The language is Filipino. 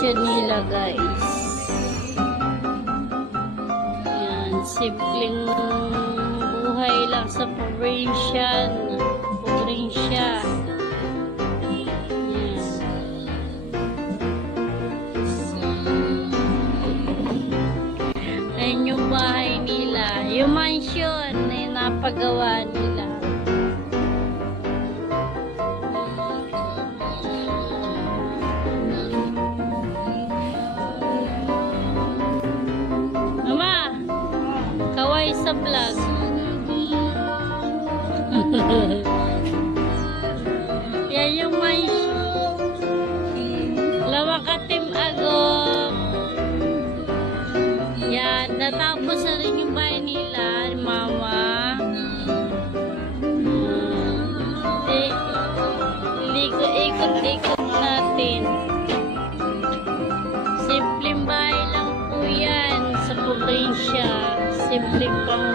probinsya nila, guys. Yan, simpleng buhay lang sa probinsya. Yan. Ayan yung bahay nila. Yung mansion na napagawa nila. Mama, kaway sa vlog. Yan yung mansion. Lawakatim agong. Yan, natapos na rin yung bahay nila, mama. Ikot-ikot natin. Simpleng bahay lang po yan sa probinsya. Simpleng pang